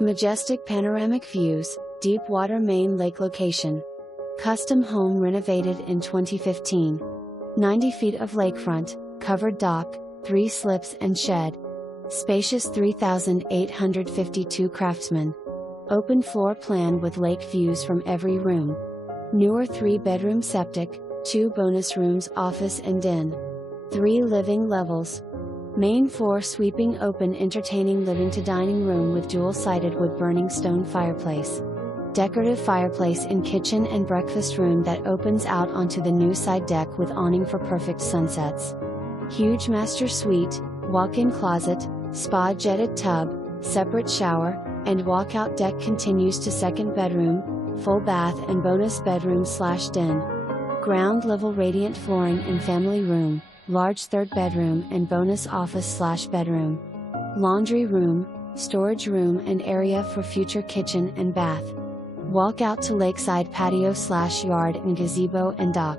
Majestic panoramic views, deep water main lake location. Custom home renovated in 2015. 90 feet of lakefront, covered dock, 3 slips and shed. Spacious 3,852 Craftsman. Open floor plan with lake views from every room. Newer 3-bedroom septic, 2 bonus rooms office and den. 3 living levels. Main floor sweeping open entertaining living to dining room with dual-sided wood-burning stone fireplace. Decorative fireplace in kitchen and breakfast room that opens out onto the new side deck with awning for perfect sunsets. Huge master suite, walk-in closet, spa jetted tub, separate shower, and walkout deck continues to second bedroom, full bath and bonus bedroom/den. Ground level radiant flooring in family room, large 3rd bedroom and bonus office/bedroom. Laundry room, storage room and area for future kitchen and bath. Walk out to lakeside patio/yard and gazebo and dock.